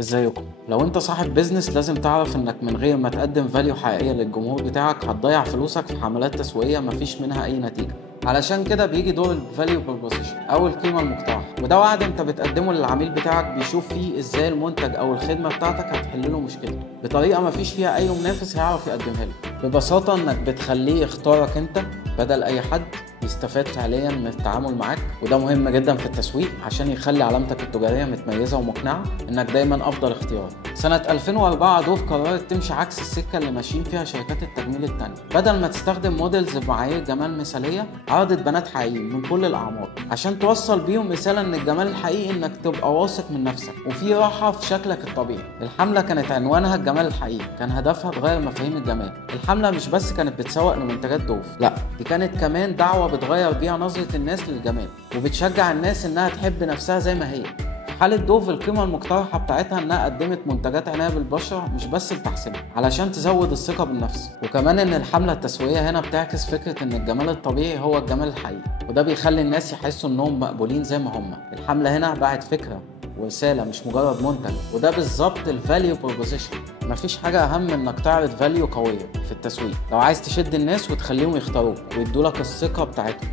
ازيكم؟ لو انت صاحب بيزنس لازم تعرف انك من غير ما تقدم فاليو حقيقية للجمهور بتاعك هتضيع فلوسك في حملات تسويقية مفيش منها اي نتيجة. علشان كده بيجي دور الفاليو بروبوزيشن او القيمة المقترحة، وده وعد انت بتقدمه للعميل بتاعك بيشوف فيه ازاي المنتج او الخدمة بتاعتك هتحل له مشكلته بطريقة مفيش فيها اي منافس هيعرف يقدمها له. ببساطة انك بتخليه يختارك انت بدل اي حد، يستفاد فعليا من التعامل معاك، وده مهم جدا في التسويق عشان يخلي علامتك التجارية متميزة ومقنعة انك دايما افضل اختيار. سنة 2004 دوف قررت تمشي عكس السكة اللي ماشيين فيها شركات التجميل التانية. بدل ما تستخدم موديلز بمعايير جمال مثالية، عرضت بنات حقيقيين من كل الأعمار عشان توصل بيهم مثالا ان الجمال الحقيقي انك تبقى واثق من نفسك وفي راحة في شكلك الطبيعي. الحملة كانت عنوانها الجمال الحقيقي، كان هدفها تغير مفاهيم الجمال. الحملة مش بس كانت بتسوق لمنتجات دوف، لا دي كانت كمان دعوة بتغير بيها نظرة الناس للجمال وبتشجع الناس انها تحب نفسها زي ما هي. في حالة دوف القيمة المقترحة بتاعتها انها قدمت منتجات عناية بالبشرة مش بس لتحسينها، علشان تزود الثقة بالنفس، وكمان ان الحملة التسويقية هنا بتعكس فكرة ان الجمال الطبيعي هو الجمال الحقيقي، وده بيخلي الناس يحسوا انهم مقبولين زي ما هم. الحملة هنا باعت فكرة ورسالة مش مجرد منتج، وده بالظبط الفاليو بروبوزيشن. مفيش حاجة أهم إنك تعرض فاليو قوية في التسويق لو عايز تشد الناس وتخليهم يختاروك ويدولك الثقة بتاعتهم.